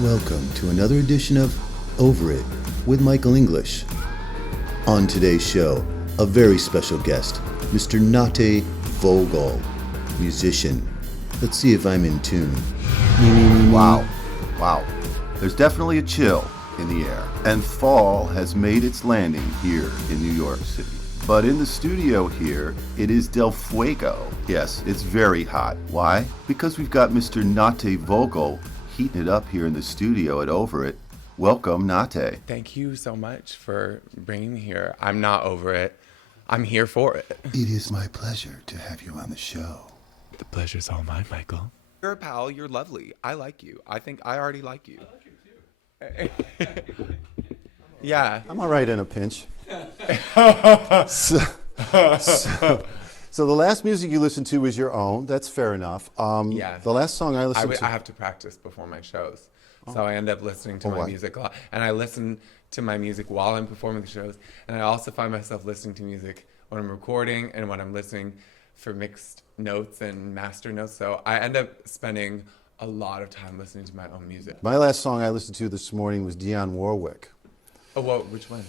Welcome to another edition of Over It with Michael English. On today's show, a very special guest, Mr. Natti Vogel, musician. Let's see if I'm in tune. Wow. There's definitely a chill in the air, and fall has made its landing here in New York City. But in the studio here, it is Del Fuego. Yes, it's very hot. Why? Because we've got Mr. Natti Vogel heating it up here in the studio at Over It. Welcome, Natti. Thank you so much for bringing me here. I'm not over it. I'm here for it. It is my pleasure to have you on the show. The pleasure's all mine, Michael. You're a pal. You're lovely. I like you. I think I already like you. I like you too. Yeah. I'm all right in a pinch. So the last music you listened to was your own. That's fair enough. Yeah. The last song I listened to... I have to practice before my shows. So I end up listening to my music a lot. And I listen to my music while I'm performing the shows. And I also find myself listening to music when I'm recording and when I'm listening for mixed notes and master notes. So I end up spending a lot of time listening to my own music. My last song I listened to this morning was Dionne Warwick. Oh, whoa, which one?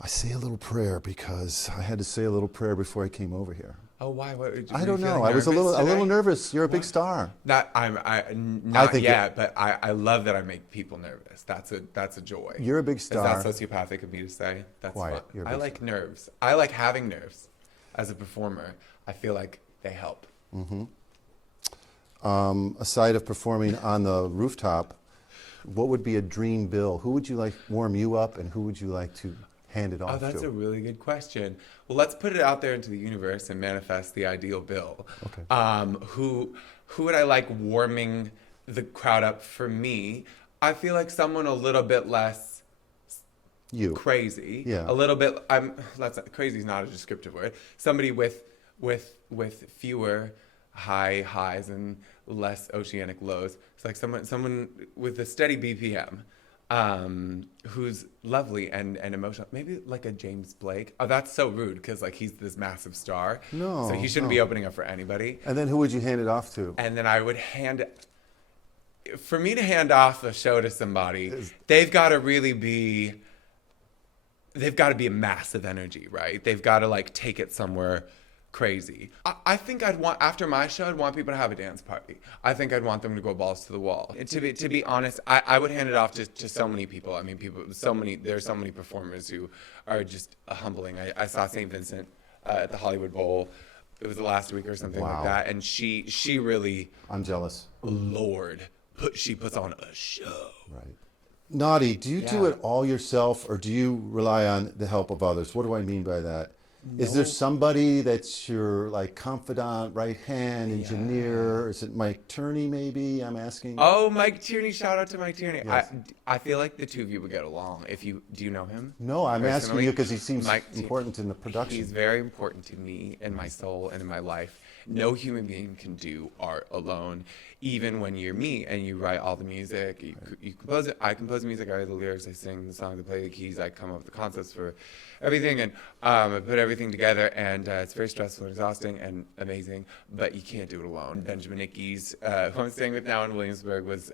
I say a little prayer because I had to say a little prayer before I came over here. Oh, why? What, I don't know. I was a little nervous. You're a big star. Not yet, but I love that I make people nervous. That's a joy. You're a big star. Is that sociopathic of me to say? That's Quiet. fun. I like nerves. I like having nerves. As a performer, I feel like they help. Mm-hmm. Aside of performing on the rooftop, what would be a dream bill? Who would you like warm you up, and who would you like to hand it off to? Oh, that's a really good question. Well, let's put it out there into the universe and manifest the ideal bill. Okay. Who would I like warming the crowd up for me? I feel like someone a little bit less crazy. Yeah. A little bit. Crazy is not a descriptive word. Somebody with fewer high highs and less oceanic lows. It's like someone with a steady BPM. Who's lovely and emotional. Maybe like a James Blake. Oh, that's so rude because like he's this massive star. No. So he shouldn't be opening up for anybody. And then who would you hand it off to? And then I would for me to hand off a show to somebody, they've got to be a massive energy, right? They've got to like take it somewhere crazy. I think after my show, I'd want people to have a dance party. I think I'd want them to go balls to the wall. And to be honest, I would hand it off to so many people. I mean, there's so many performers who are just humbling. I saw St. Vincent at the Hollywood Bowl. It was the last week or something like that. And she really... I'm jealous. Lord, she puts on a show. Right. Natti, do you do it all yourself, or do you rely on the help of others? What do I mean by that? No. Is there somebody that's your like confidant, right hand, engineer? Is it Mike Tierney maybe? I'm asking. Oh, Mike Tierney! Shout out to Mike Tierney. Yes. I feel like the two of you would get along. Do you know him? No, I'm personally? asking you because he seems important in the production. He's very important to me in my soul and in my life. No human being can do art alone. Even when you're me and you write all the music, you compose it. I compose music, I write the lyrics, I sing the songs, I play the keys, I come up with the concepts for everything, and I put everything together, and it's very stressful and exhausting and amazing, but you can't do it alone. Benjamin Nickies, who I'm staying with now in Williamsburg, was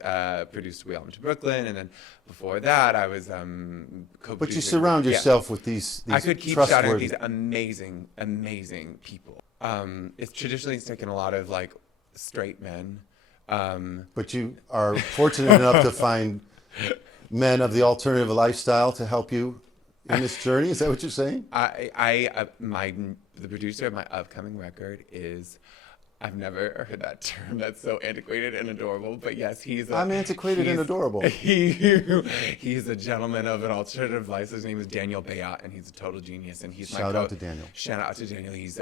produced We All Went to Brooklyn, and then before that I was co-producing. But you surround yourself with these I could keep shouting at these amazing, amazing people. It's traditionally taken a lot of like straight men. But you are fortunate enough to find men of the alternative lifestyle to help you in this journey. Is that what you're saying? The producer of my upcoming record is, I've never heard that term. That's so antiquated and adorable. But yes, I'm antiquated and adorable. He's a gentleman of an alternative life. His name is Daniel Bayat, and he's a total genius. And he's Shout out to Daniel. Shout out to Daniel. He's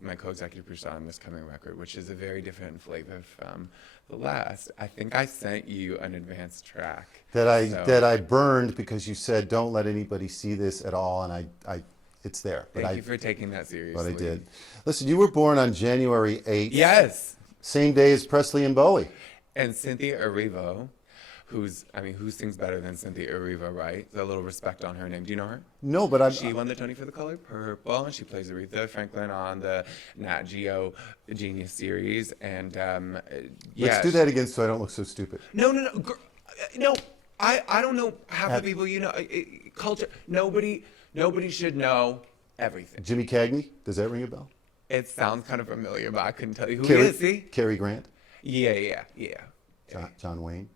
my co-executive producer on this coming record, which is a very different flavor from the last. I think I sent you an advanced track that I burned because you said don't let anybody see this at all, and I it's there. Thank you for taking that seriously. But I did. Listen, you were born on January 8th. Yes. Same day as Presley and Bowie. And Cynthia Erivo, who sings better than Cynthia Erivo, right? A little respect on her name. Do you know her? No, but She won the Tony for The Color Purple, and she plays Aretha Franklin on the Nat Geo Genius series. And let's do that again so I don't look so stupid. No. No, I don't know half the people you know. Culture. Nobody should know everything. Jimmy Cagney, does that ring a bell? It sounds kind of familiar, but I couldn't tell you who he is. See? Cary Grant. Yeah. John Wayne.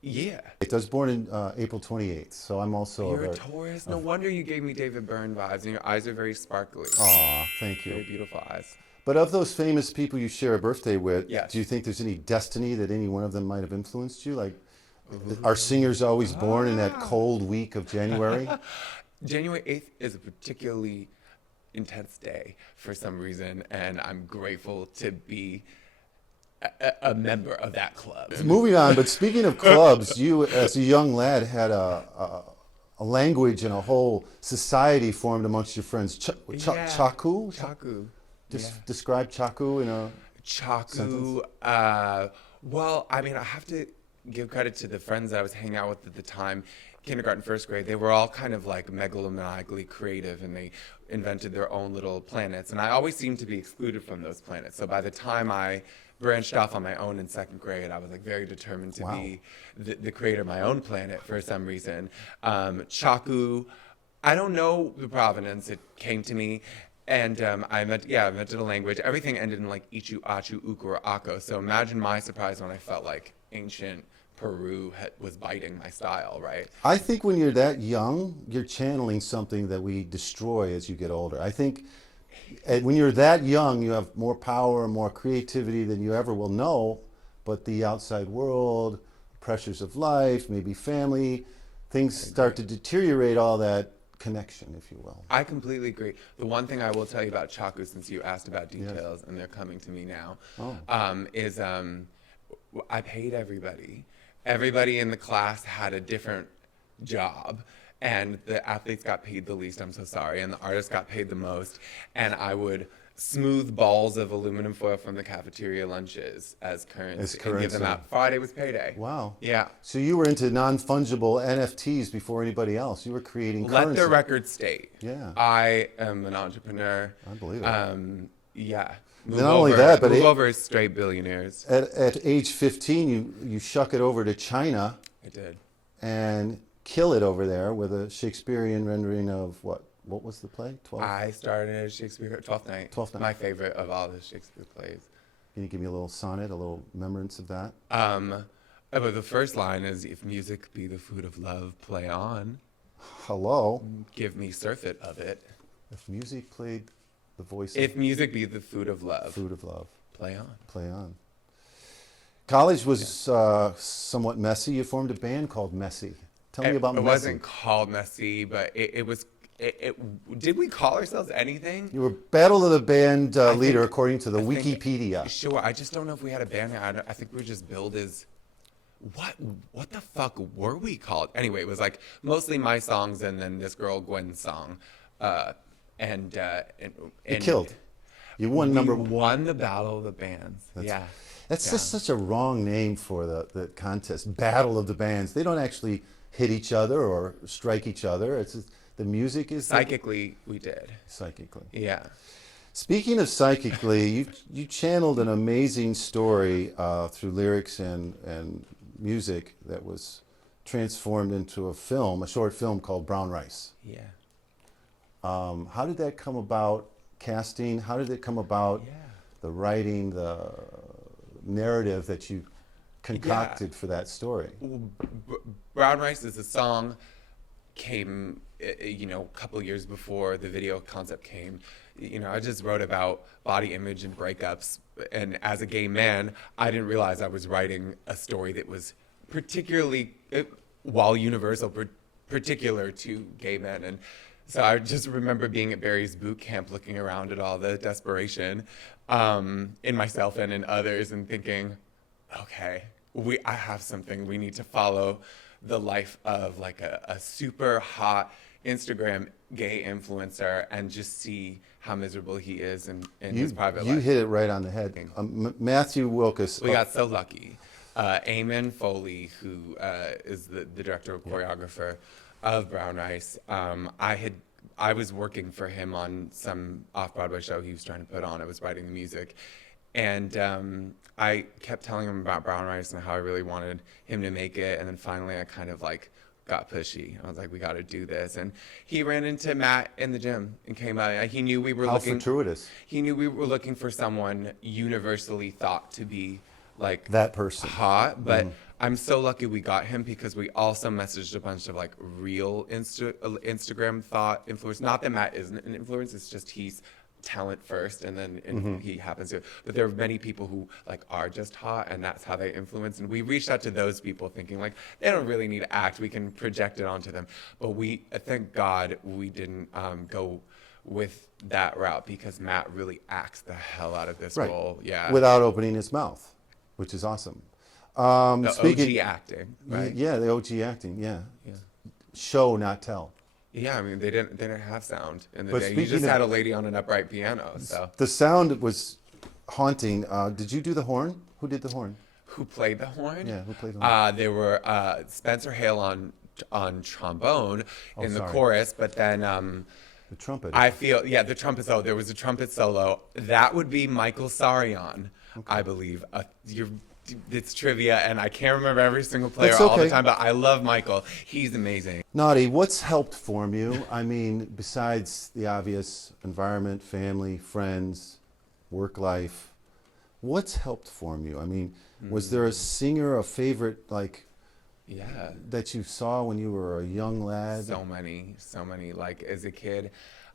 Yeah. I was born in April 28th, so I'm also You're a Taurus. No wonder you gave me David Byrne vibes, and your eyes are very sparkly. Aw, thank you. Very beautiful eyes. But of those famous people you share a birthday with, yes. Do you think there's any destiny that any one of them might have influenced you? Like, are singers always born in that cold week of January? January 8th is a particularly intense day for some reason, and I'm grateful to be a member of that club. Moving on, but speaking of clubs, you as a young lad had a language and a whole society formed amongst your friends. Chaku? Chaku. Describe Chaku in a Chaku. Well, I mean, I have to give credit to the friends that I was hanging out with at the time. Kindergarten, first grade, they were all kind of like megalomaniacally creative, and they invented their own little planets. And I always seemed to be excluded from those planets. So by the time I branched off on my own in second grade, I was like very determined to be the creator of my own planet for some reason. Chaku, I don't know the provenance. It came to me. And I invented a language. Everything ended in like ichu, achu, uku, or ako. So imagine my surprise when I felt like ancient Peru was biting my style, right? I think when you're that young, you're channeling something that we destroy as you get older. I think when you're that young, you have more power and more creativity than you ever will know, but the outside world, pressures of life, maybe family, things start to deteriorate all that connection, if you will. I completely agree. The one thing I will tell you about Chaku, since you asked about details, and they're coming to me now, is I paid everybody. Everybody in the class had a different job, and the athletes got paid the least, I'm so sorry, and the artists got paid the most, and I would smooth balls of aluminum foil from the cafeteria lunches as currency and give them out. Friday was payday. Wow. Yeah. So you were into non-fungible NFTs before anybody else. You were creating currency. Let the record state. Yeah. I am an entrepreneur. I believe it. Yeah. Not only that, but move over as straight billionaires. At age 15, you shuck it over to China. I did. And kill it over there with a Shakespearean rendering of what? What was the play? 12th? I started Shakespeare, Twelfth Night. Twelfth Night. My favorite of all the Shakespeare plays. Can you give me a little sonnet, a little remembrance of that? But the first line is, if music be the food of love, play on. Hello. Give me surfeit of it. If music played the voice If music be the food of love. Food of love. Play on. Play on. College was somewhat messy. You formed a band called Messy. Tell me about Messy. It wasn't called Messy, but it was... did we call ourselves anything? You were Battle of the Band leader, according to the Wikipedia. Sure, I just don't know if we had a band. I think we were just billed as... What the fuck were we called? Anyway, it was like mostly my songs and then this girl Gwen's song. And you killed. You won We won the Battle of the Bands. That's just such a wrong name for the contest. Battle of the Bands. They don't actually hit each other or strike each other. It's just, the music is... Psychically, we did. Psychically. Yeah. Speaking of psychically, you channeled an amazing story through lyrics and music that was transformed into a film, a short film called Brown Rice. Yeah. How did that come about, casting? How did it come about, the writing, the narrative that you concocted for that story? Brown Rice is a song came, a couple years before the video concept came. I just wrote about body image and breakups. And as a gay man, I didn't realize I was writing a story that was particularly, while universal, particular to gay men. And so I just remember being at Barry's boot camp, looking around at all the desperation in myself and in others, and thinking, okay, I have something. We need to follow the life of like a super hot Instagram gay influencer and just see how miserable he is in his private life. You hit it right on the head. Matthew Wilkus. We got so lucky. Eamon Foley, who is the director of choreographer of Brown Rice. I was working for him on some off-Broadway show he was trying to put on. I was writing the music. And I kept telling him about Brown Rice and how I really wanted him to make it. And then finally I kind of like got pushy. I was like, we got to do this. And he ran into Matt in the gym and came out. He knew we were looking. How fortuitous. He knew we were looking for someone universally thought to be like that person hot, but I'm so lucky we got him because we also messaged a bunch of like real Instagram thought influence. Not that Matt isn't an influence, it's just he's talent first and then he happens to. But there are many people who like are just hot and that's how they influence. And we reached out to those people thinking like they don't really need to act, we can project it onto them. But we thank God we didn't go with that route because Matt really acts the hell out of this role. Yeah, without opening his mouth, which is awesome. OG acting, right? Yeah, the OG acting. Yeah. Show, not tell. Yeah, I mean they didn't have sound in the day. You just had a lady on an upright piano. So the sound was haunting. Did you do the horn? Who did the horn? Who played the horn? Yeah, who played the horn? There were Spencer Hale on trombone in the chorus, but then the trumpet. I feel the trumpet solo. There was a trumpet solo. That would be Michael Sarian, I believe. It's trivia, and I can't remember every single player all the time, but I love Michael. He's amazing. Natti, what's helped form you? I mean, besides the obvious environment, family, friends, work life, what's helped form you? I mean, was there a singer, a favorite, like, that you saw when you were a young lad? So many. Like, as a kid,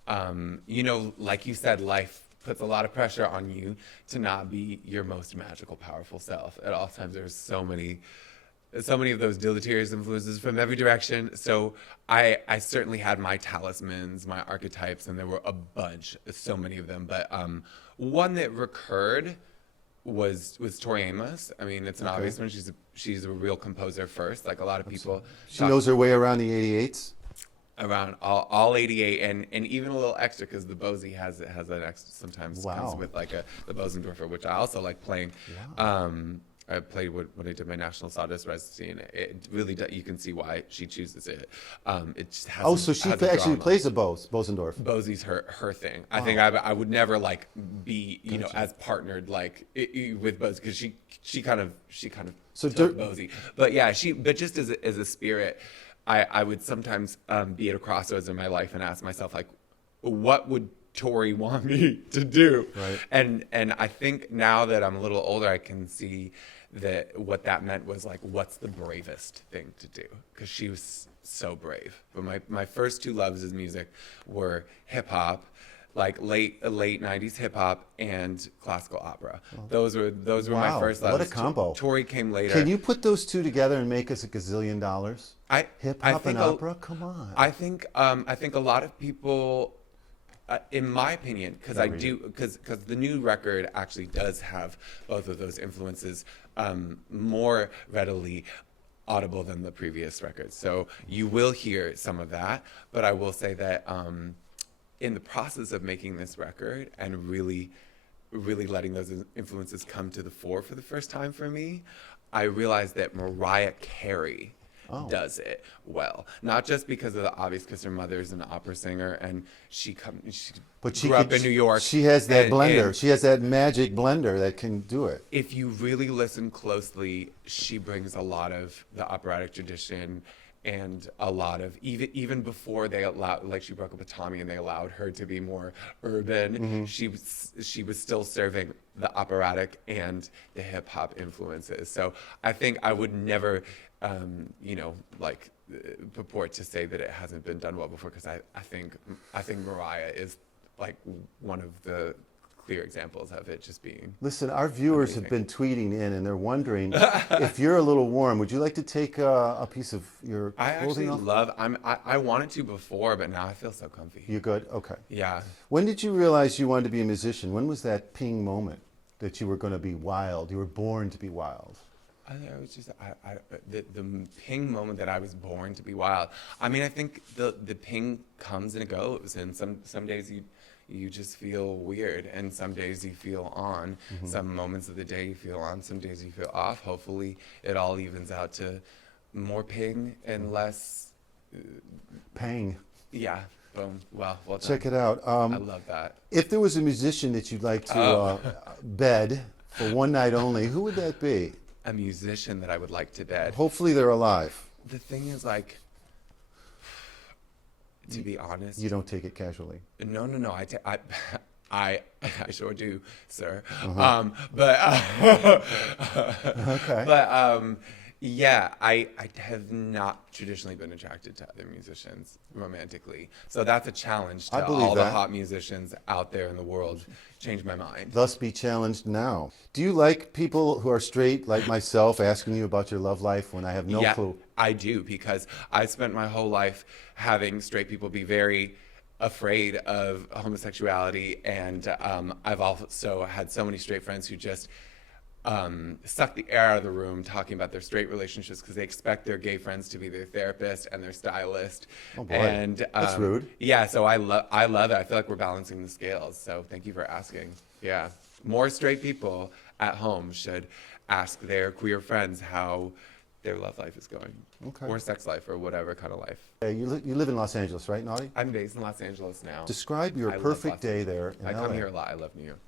like you said, life puts a lot of pressure on you to not be your most magical, powerful self. At all times, there's so many of those deleterious influences from every direction. So I certainly had my talismans, my archetypes, and there were a bunch, so many of them. But one that recurred was Tori Amos. I mean, it's an obvious one. She's a real composer first, like a lot of people. She knows her way around the 88s. Around all 88 and even a little extra because the Bosey has an extra sometimes comes with like the Bosendorfer, which I also like playing. I played when I did my National Sawdust residency, and it really you can see why she chooses it. It just has so she actually plays the Bosendorf. Bosey's her thing. I think I would never like be as partnered like with Bosey because she kind of took Bosey, but just as a spirit. I would sometimes be at a crossroads in my life and ask myself, like, what would Tori want me to do? Right. And I think now that I'm a little older, I can see that what that meant was, like, what's the bravest thing to do? Because she was so brave. But my first two loves as music were hip-hop, like late 90s hip hop and classical opera. Those were my first loves. What a combo. Tori came later. Can you put those two together and make us $1 gazillion? Hip hop and opera? Come on. I think a lot of people, in my opinion, because the new record actually does have both of those influences more readily audible than the previous record. So you will hear some of that, but I will say that in the process of making this record and really letting those influences come to the fore for the first time for me, I realized that Mariah Carey does it well. Not just because of the obvious, because her mother's an opera singer and she grew up in New York. She has that blender. She has that magic blender that can do it. If you really listen closely, she brings a lot of the operatic tradition and a lot of even before they allowed, like she broke up with Tommy and they allowed her to be more urban, she was still serving the operatic and the hip hop influences. So I think I would never purport to say that it hasn't been done well before, because I think Mariah is like one of the clear examples of it just being. Listen, our viewers have been tweeting in and they're wondering if you're a little warm, would you like to take a piece of your clothing off? I wanted to before, but now I feel so comfy. You good? Okay. Yeah. When did you realize you wanted to be a musician? When was that ping moment that you were going to be wild? You were born to be wild. I think it was just the ping moment that I was born to be wild. I mean, I think the ping comes and it goes, and some days you just feel weird. And some days you feel on, some moments of the day you feel on, some days you feel off. Hopefully it all evens out to more ping and less Pang. yeah. Boom. Well done. Check it out. I love that. If there was a musician that you'd like to bed for one night only, who would that be? A musician that I would like to bed. Hopefully they're alive. The thing is, like, to be honest, You don't take it casually. no. I sure do, sir. Okay. But yeah, I have not traditionally been attracted to other musicians romantically. So that's a challenge I to believe all the that. hot musicians out there in the world. Change my mind. Thus be challenged now. Do you like people who are straight, like myself, asking you about your love life when I have no clue? I do, because I spent my whole life having straight people be very afraid of homosexuality, and I've also had so many straight friends who just suck the air out of the room talking about their straight relationships because they expect their gay friends to be their therapist and their stylist. Oh boy, and that's rude. Yeah, so I love it. I feel like we're balancing the scales. So thank you for asking. Yeah, more straight people at home should ask their queer friends how their love life is going, or sex life, or whatever kind of life. You live in Los Angeles, right, Naughty? I'm based in Los Angeles now. Describe your I love perfect Los day Angeles. there in I come LA. here a lot. I love New York.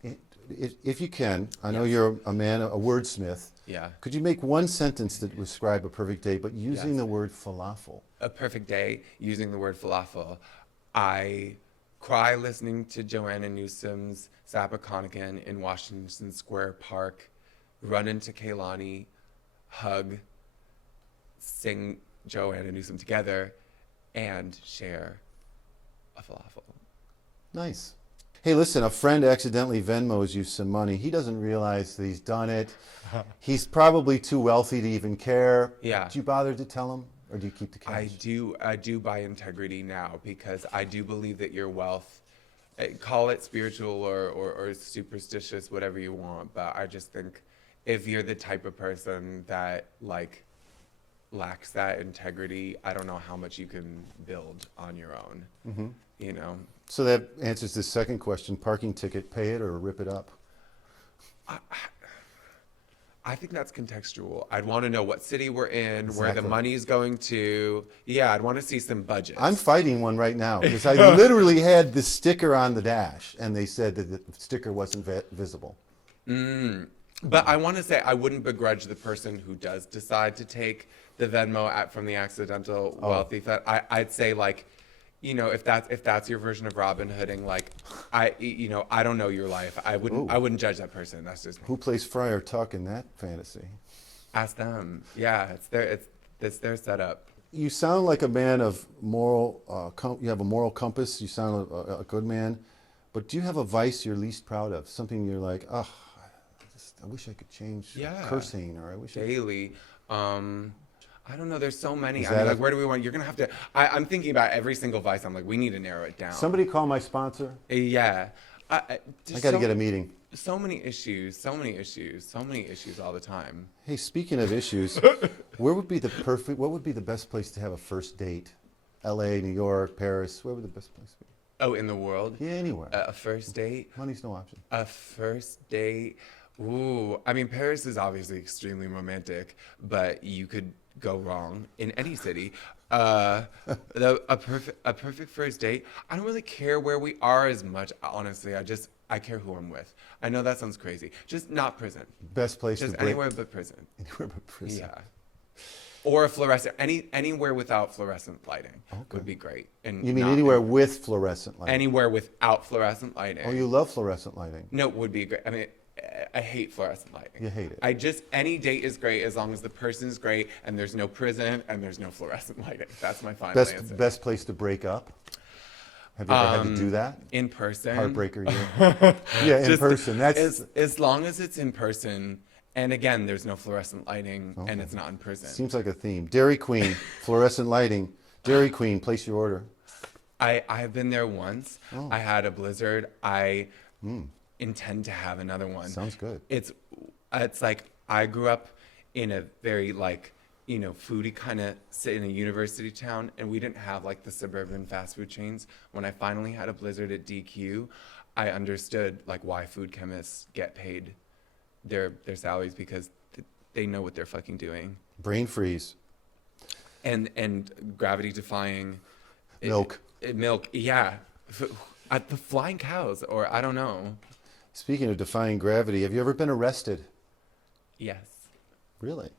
If you can, I know Yes. you're a man, a wordsmith. Yeah. Could you make one sentence that would describe a perfect day, but using Yes. the word falafel? A perfect day using the word falafel. I cry listening to Joanna Newsom's Sappaconnigan in Washington Square Park, run into Kehlani, hug, sing Joanna Newsom together, and share a falafel. Nice. Hey, listen, a friend accidentally Venmos you some money. He doesn't realize that he's done it. He's probably too wealthy to even care. Yeah. Do you bother to tell him, or do you keep the cash? I do buy integrity now, because I do believe that your wealth, call it spiritual or superstitious, whatever you want, but I just think if you're the type of person that like lacks that integrity, I don't know how much you can build on your own. You know, So that answers the second question. Parking ticket, pay it or rip it up? I think that's contextual. I'd want to know what city we're in, where the Exactly. money's going to. Yeah, I'd want to see some budget. I'm fighting one right now because I literally had the sticker on the dash, and they said that the sticker wasn't visible. But I want to say I wouldn't begrudge the person who does decide to take the Venmo from the accidental wealthy. I'd say, like, you know, if that's your version of Robin Hooding, like, I don't know your life. I wouldn't judge that person. That's just me. Who plays Friar Tuck in that fantasy? Ask them. Yeah, it's their setup. You sound like a man of moral. You have a moral compass. You sound a good man. But do you have a vice you're least proud of? Something you're like, oh, I wish I could change cursing, or I wish. Daily. I don't know. There's so many. Is I mean, that like, where do we want? You're gonna have to. I'm thinking about every single vice. I'm like, we need to narrow it down. Somebody call my sponsor. Yeah. I got to get a meeting. So many issues all the time. Hey, speaking of issues, what would be the best place to have a first date? L.A., New York, Paris. Where would the best place be? Oh, in the world? Yeah, anywhere. A first date? Money's no option. A first date? Ooh, I mean, Paris is obviously extremely romantic, but you could go wrong in any city. A perfect first date. I don't really care where we are as much, honestly. I care who I'm with. I know that sounds crazy. Just not prison. Best place Just to break. anywhere but prison. Anywhere but prison. Yeah. Or a fluorescent, anywhere without fluorescent lighting would be great. And You mean not anywhere with fluorescent lighting? anywhere without fluorescent lighting? Oh, you love fluorescent lighting. No, would be great. I mean, I hate fluorescent lighting. You hate it. Any date is great as long as the person's great and there's no prison and there's no fluorescent lighting. That's my final answer. Best place to break up? Have you ever had to do that? In person. Heartbreaker year. Yeah, in person. That's as long as it's in person. And again, there's no fluorescent lighting and it's not in prison. seems like a theme. Dairy Queen, fluorescent lighting. Dairy Queen, place your order. I have been there once. Oh. I had a blizzard. I intend to have another one. Sounds good. It's like I grew up in a very foodie kind of in a university town, and we didn't have like the suburban fast food chains. When I finally had a blizzard at DQ, I understood like why food chemists get paid their salaries, because they know what they're fucking doing. Brain freeze. And gravity defying Milk. Milk, yeah. The flying cows, or I don't know. Speaking of defying gravity, have you ever been arrested? Yes. Really?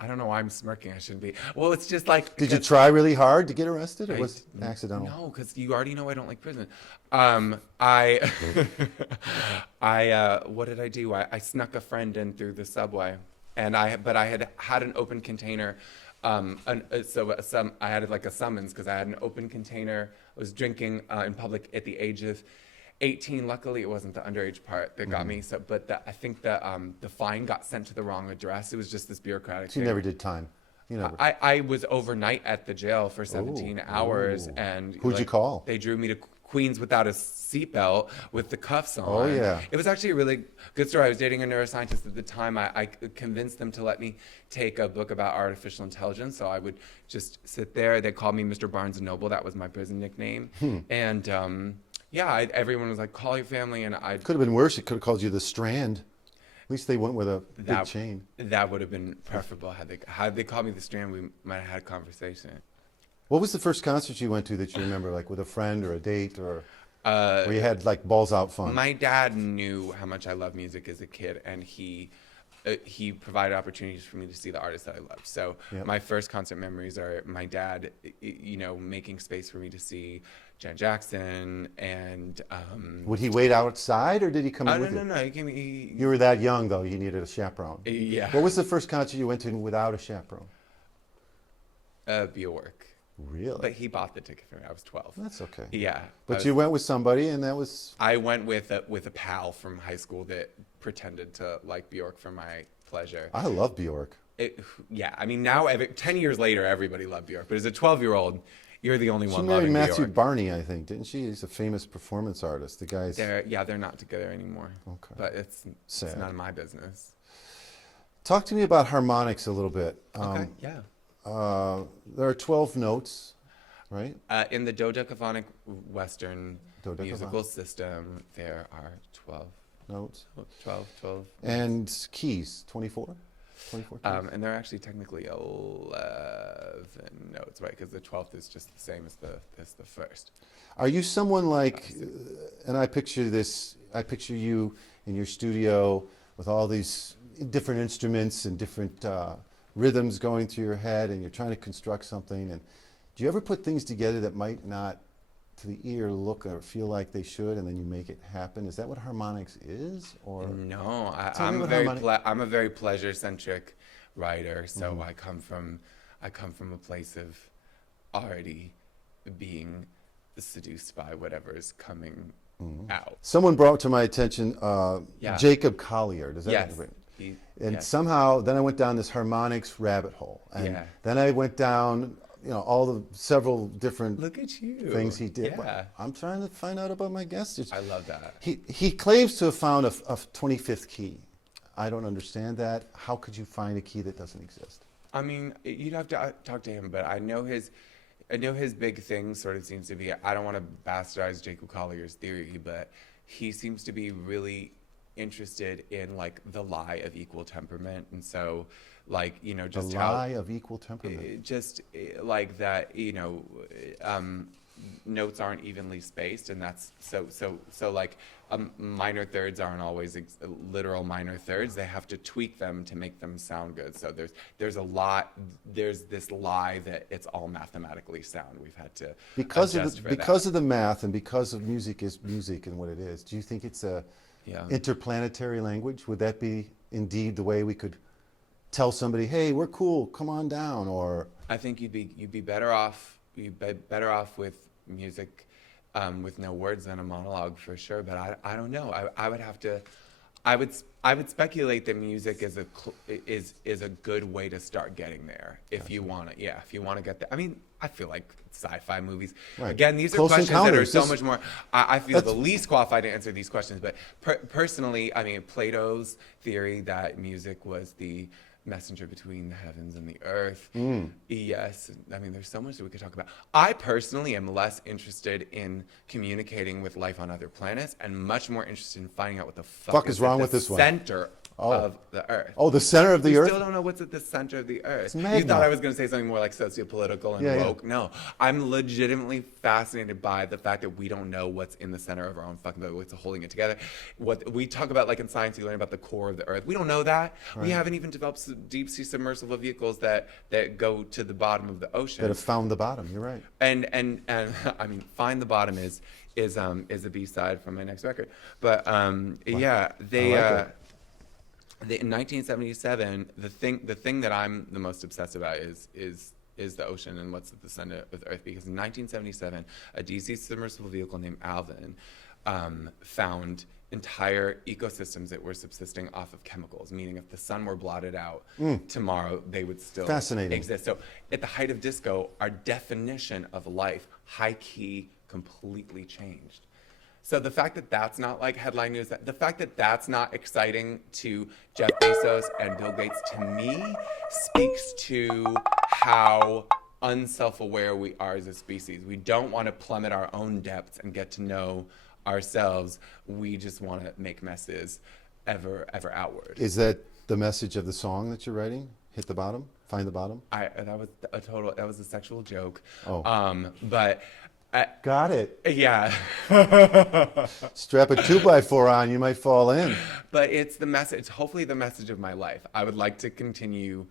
I don't know why I'm smirking. I shouldn't be. Well, it's just like. Did you try really hard to get arrested, or was it accidental? No, because you already know I don't like prison. I what did I do? I snuck a friend in through the subway, but I had an open container. I had like a summons because I had an open container. I was drinking in public at the age of 18. Luckily, it wasn't the underage part that got me. So, but I think the fine got sent to the wrong address. It was just this bureaucratic So you thing. never did time. You never. I was overnight at the jail for 17 hours, and Who'd you call? They drew me to Queens without a seatbelt with the cuffs on. Oh, yeah. It was actually a really good story. I was dating a neuroscientist at the time. I convinced them to let me take a book about artificial intelligence. So I would just sit there. They called me Mr. Barnes and Noble. That was my prison nickname. And everyone was like, call your family. And I Could have been worse. It could have called you the Strand. At least they went with a big chain. That would have been preferable. Had they called me the Strand, we might have had a conversation. What was the first concert you went to that you remember, like with a friend or a date, or where you had like balls out fun? My dad knew how much I loved music as a kid, and he provided opportunities for me to see the artists that I loved. So my first concert memories are my dad, making space for me to see Janet Jackson, and Would he wait outside, or did he come in with you? No. You were that young, though. You needed a chaperone. Yeah. What was the first concert you went to without a chaperone? Bjork. Really? But he bought the ticket for me. I was 12. That's okay. Yeah. But you went with somebody, and that was... I went with a pal from high school that pretended to like Bjork for my pleasure. I love Bjork. I mean, now 10 years later, everybody loved Bjork. But as a 12-year-old, you're the only one She married loving Matthew Bjork. Barney, I think, didn't she? He's a famous performance artist. The guy's... They're not together anymore. Okay. But it's Sad. none of my business. Talk to me about harmonics a little bit. Okay, yeah. There are 12 notes, right? In the dodecaphonic Western Dodecaphonic. musical system, there are 12. Notes. 12. And keys, 24? 24 keys? And they're actually technically 11 notes, right? Because the 12th is just the same as the first. Are you someone like, and I picture you in your studio with all these different instruments and different rhythms going through your head, and you're trying to construct something, and do you ever put things together that might not to the ear look or feel like they should, and then you make it happen? Is that what harmonics is? Or No, Tell me I'm a very pleasure-centric writer, so I come from a place of already being seduced by whatever is coming out. Someone brought to my attention Jacob Collier. Does that Yes. ring? Yes. Somehow, then I went down this harmonics rabbit hole, and then I went down, all the several different Look at you. things he did. Yeah. Well, I'm trying to find out about my guests. I love that. He claims to have found a 25th key. I don't understand that. How could you find a key that doesn't exist? I mean, you'd have to talk to him, but I know his big thing sort of seems to be, I don't want to bastardize Jacob Collier's theory, but he seems to be really interested in like the lie of equal temperament. And so like, just the lie of equal temperament. Just like that, notes aren't evenly spaced, and that's so like minor thirds aren't always literal minor thirds. They have to tweak them to make them sound good. So there's this lie that it's all mathematically sound. We've had to because adjust of the math, and because of music is music and what it is. Do you think it's a interplanetary language? Would that be indeed the way we could tell somebody, hey, we're cool, come on down? Or I think you'd be better off with music with no words than a monologue for sure. But I don't know. I would speculate that music is a good way to start getting there if you want to. Yeah, if you want to get there. I mean, I feel like sci-fi movies. Right. Again, these Close are questions that are Encounters. so much more. I feel the least qualified to answer these questions. But personally, I mean, Plato's theory that music was the messenger between the heavens and the earth. Yes, I mean, there's so much that we could talk about. I personally am less interested in communicating with life on other planets and much more interested in finding out what the fuck is wrong at with the this one? center of the earth. Oh, the center of the We earth? still don't know what's at the center of the earth. You magma. thought I was going to say something more like sociopolitical and Yeah, yeah. woke. No, I'm legitimately fascinated by the fact that we don't know what's in the center of our own fucking body, what's holding it together. What we talk about, like in science, you learn about the core of the earth. We don't know that. We haven't even developed deep sea submersible vehicles that go to the bottom of the ocean. That have found the bottom. You're right. And I mean, Find the Bottom is a B-side from my next record. But yeah, they. In 1977, the thing that I'm the most obsessed about is the ocean and what's at the center of the earth. Because in 1977, a DC submersible vehicle named Alvin found entire ecosystems that were subsisting off of chemicals, meaning if the sun were blotted out tomorrow, they would still exist. So at the height of disco, our definition of life, high key, completely changed. So the fact that that's not like headline news, the fact that that's not exciting to Jeff Bezos and Bill Gates, to me, speaks to how unself-aware we are as a species. We don't want to plummet our own depths and get to know ourselves. We just want to make messes ever outward. Is that the message of the song that you're writing? Hit the bottom? Find the bottom? That was a sexual joke. Oh. But Got it. yeah. Strap a 2x4 on, you might fall in. But it's the message, hopefully the message of my life. I would like to continue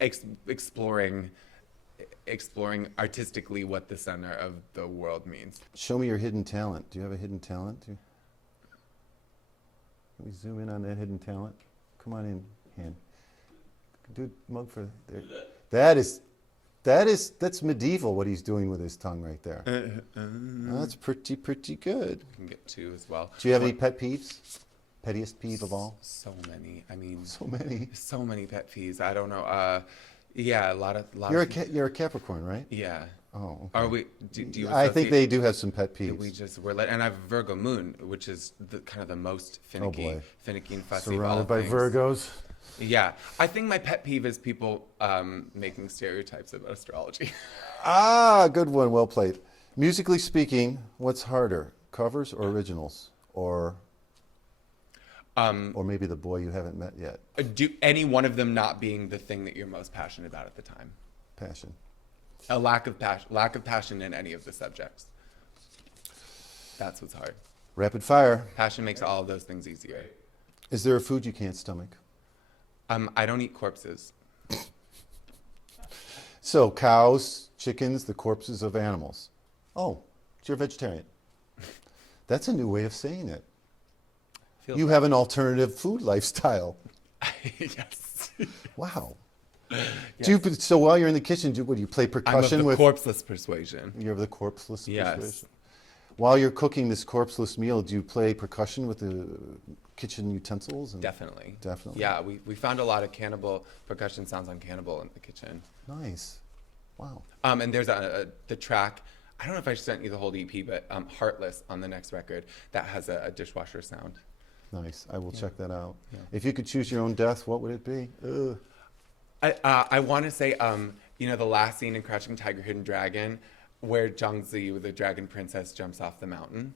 exploring artistically what the center of the world means. Show me your hidden talent. Do you have a hidden talent? Can we zoom in on that hidden talent? Come on in, hand. Do a mug for there. That's medieval what he's doing with his tongue right there. That's pretty good. I can get two as well. Do you have any pet peeves? Pettiest peeve of all? So many. I mean, So many. so many pet peeves. I don't know. Yeah, a lot of. You're a Capricorn, right? Yeah. Oh. Okay. Are we? Do you? I think associate- they do have some pet peeves. And I have Virgo moon, which is kind of the most finicky boy. And fussy. of all Surrounded by things. Virgos. Yeah, I think my pet peeve is people making stereotypes about astrology. Good one. Well played. Musically speaking, what's harder, covers or originals, or maybe The Boy You Haven't Met Yet? Do any one of them not being the thing that you're most passionate about at the time? Passion. A lack of passion in any of the subjects. That's what's hard. Rapid fire. Passion makes all of those things easier. Is there a food you can't stomach? I don't eat corpses. So cows, chickens, the corpses of animals. Oh, you're a vegetarian. That's a new way of saying it. You have an alternative food lifestyle. Yes. Wow. Yes. So while you're in the kitchen, do you play I'm of percussion the with? corpseless persuasion. You're of the corpseless Yes. persuasion. While you're cooking this corpseless meal, do you play percussion with the kitchen utensils? Definitely. Definitely. Yeah, we found a lot of Cannibal percussion sounds on Cannibal in the kitchen. Nice. Wow. And there's the track. I don't know if I sent you the whole EP, but Heartless on the next record that has a dishwasher sound. Nice. I will check that out. Yeah. If you could choose your own death, what would it be? Ugh. I want to say, the last scene in Crouching Tiger, Hidden Dragon, where Zhangzi, the dragon princess, jumps off the mountain.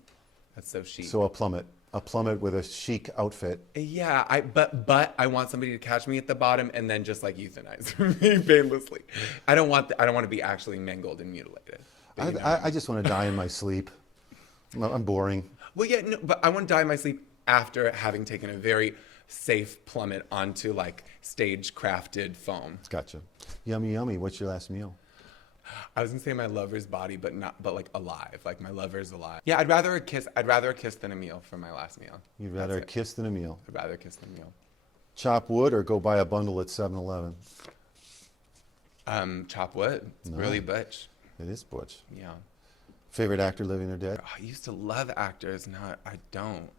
That's so chic. So a plummet with a chic outfit. Yeah, but I want somebody to catch me at the bottom and then just like euthanize me painlessly. I don't want to be actually mangled and mutilated. I just want to die in my sleep. I'm boring. Well, yeah, no, but I want to die in my sleep after having taken a very safe plummet onto like stage crafted foam. Gotcha. Yummy, yummy. What's your last meal? I was gonna say my lover's body, but like alive. Like my lover's alive. Yeah, I'd rather a kiss than a meal for my last meal. You'd rather a kiss than a meal. I'd rather a kiss than a meal. Chop wood or go buy a bundle at 7-Eleven? Chop wood. It's really butch. It is butch. Yeah. Favorite actor, living or dead? I used to love actors. Now I don't.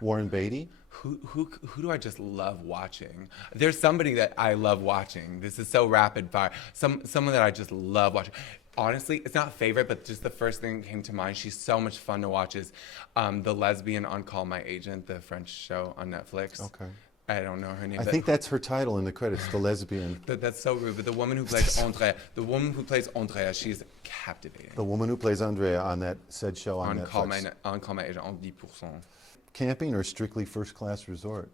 Warren Beatty? Who do I just love watching? There's somebody that I love watching. This is so rapid fire. Someone that I just love watching. Honestly, it's not favorite, but just the first thing that came to mind. She's so much fun to watch. Is the lesbian on Call My Agent, the French show on Netflix. Okay. I don't know her name. I think that's her title in the credits, the lesbian. That's so rude. But the woman who plays Andrea, she's captivating. The woman who plays Andrea on that said show on Netflix. On Call My Agent en 10%. Camping or strictly first-class resort?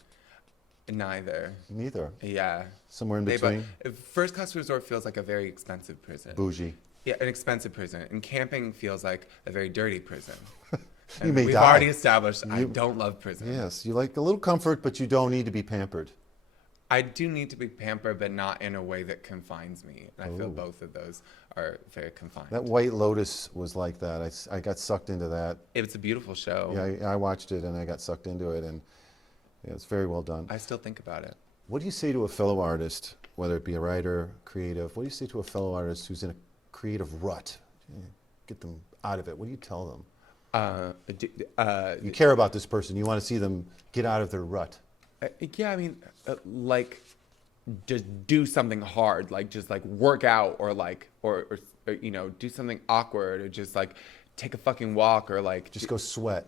Neither. Neither. Yeah. Somewhere in between? First class resort feels like a very expensive prison. Bougie. Yeah, an expensive prison. And camping feels like a very dirty prison. You may we've die. already established I don't love prison. Yes, you like a little comfort, but you don't need to be pampered. I do need to be pampered, but not in a way that confines me. And I feel both of those are very confined. That White Lotus was like that. I got sucked into that. It's a beautiful show. Yeah, I watched it and I got sucked into it, and yeah, it's very well done. I still think about it. What do you say to a fellow artist, whether it be a writer, creative? What do you say to a fellow artist who's in a creative rut? Get them out of it. What do you tell them? You care about this person. You want to see them get out of their rut. Yeah, I mean, like, just do something hard, like just like work out, or like, or you know, do something awkward, or just like take a fucking walk, or like just go sweat.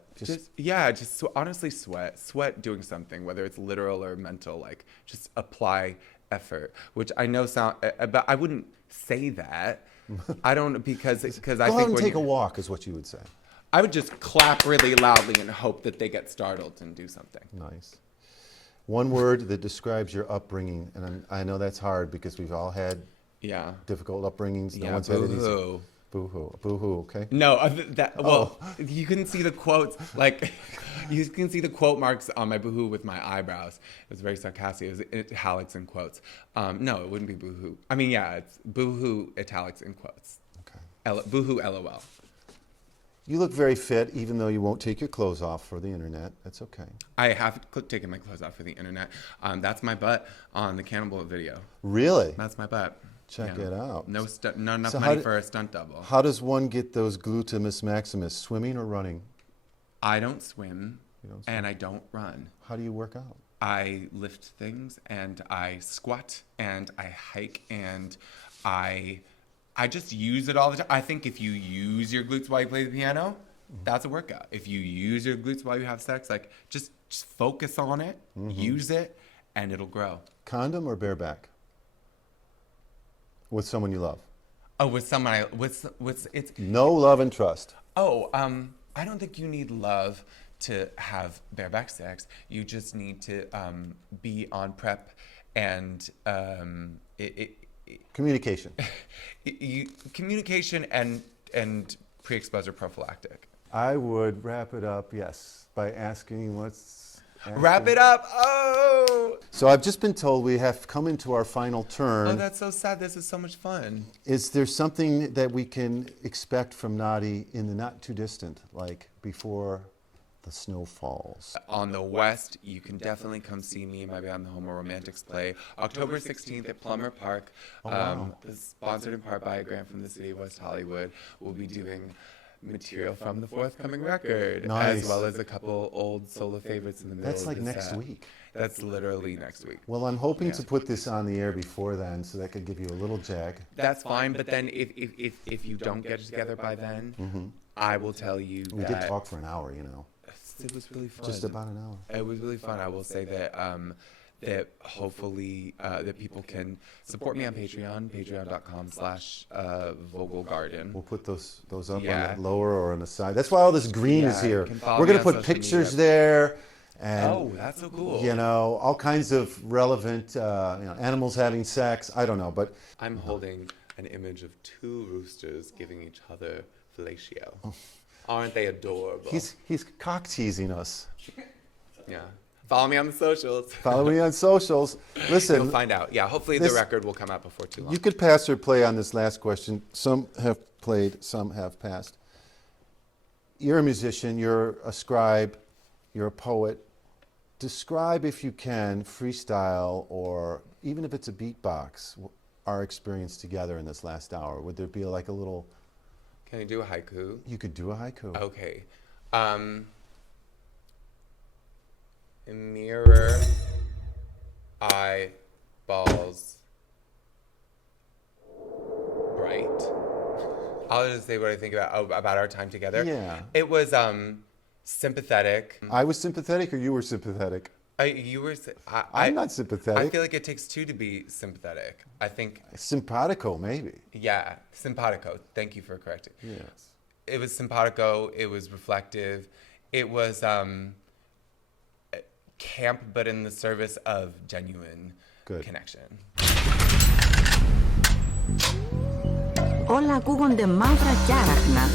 Honestly sweat doing something, whether it's literal or mental. Like just apply effort, which I know but I wouldn't say that. I don't because I go think out and take a walk is what you would say. I would just clap really loudly and hope that they get startled and do something. Nice. One word that describes your upbringing, and I know that's hard because we've all had difficult upbringings. No one's had it easy. Boo-hoo. Boo-hoo, okay? No, you can see the quotes, like, you can see the quote marks on my boo-hoo with my eyebrows. It was very sarcastic. It was italics in quotes. No, it wouldn't be boo-hoo. I mean, yeah, it's boo-hoo, italics in quotes. Okay. Boo-hoo, LOL. You look very fit, even though you won't take your clothes off for the internet. That's okay. I have taken my clothes off for the internet. That's my butt on the Cannibal video. Really? That's my butt. Check it out. No enough money for a stunt double. How does one get those glutamus maximus? Swimming or running? I don't swim, and I don't run. How do you work out? I lift things, and I squat, and I hike, and I just use it all the time. I think if you use your glutes while you play the piano, that's a workout. If you use your glutes while you have sex, like just focus on it, use it, and it'll grow. Condom or bareback? With someone you love? Oh, with someone it's no love and trust. Oh, I don't think you need love to have bareback sex. You just need to be on prep and communication. Communication and pre-exposure prophylactic. I would wrap it up, yes, by asking Wrap it up. Oh. So I've just been told we have come into our final turn. Oh, that's so sad. This is so much fun. Is there something that we can expect from Natti in the not too distant, like before the snow falls? On the West, you can definitely come see me and my band, the Homo Romantics, play October 16th at Plummer Park. Wow. Sponsored in part by a grant from the city of West Hollywood. We'll be doing material from the forthcoming record, nice. As well as a couple old solo favorites in the middle. That's like next week. That's literally next week. Well, I'm hoping to put this on the air before then, so that could give you a little jag. That's fine, but then if you don't get it together by then, I will tell you we did talk for an hour, you know. It was really fun. Just about an hour. It was really fun. I will say that that hopefully that people can support me on Patreon, patreon.com/VogelGarden. We'll put those up on that lower or on the side. That's why all this green is here. We're going to put pictures there. And, that's so cool. You know, all kinds of relevant, animals having sex. I don't know, but I'm holding an image of two roosters giving each other fellatio. Aren't they adorable? He's cock teasing us. Yeah. Follow me on the socials. Follow me on socials. Listen. You'll find out. Yeah, hopefully the record will come out before too long. You could pass or play on this last question. Some have played, some have passed. You're a musician, you're a scribe, you're a poet. Describe, if you can, freestyle, or even if it's a beatbox, our experience together in this last hour. Would there be like a little... Can you do a haiku? You could do a haiku. Okay. Mirror, eye, balls, bright. I'll just say what I think about our time together. Yeah. It was sympathetic. I was sympathetic, or you were sympathetic? I'm not sympathetic. I feel like it takes two to be sympathetic. I think. Simpatico, maybe. Yeah, simpatico. Thank you for correcting. Yes. It was simpatico. It was reflective. It was camp, but in the service of genuine connection. Όλα ακούγονται μαύρα κι άραχνα.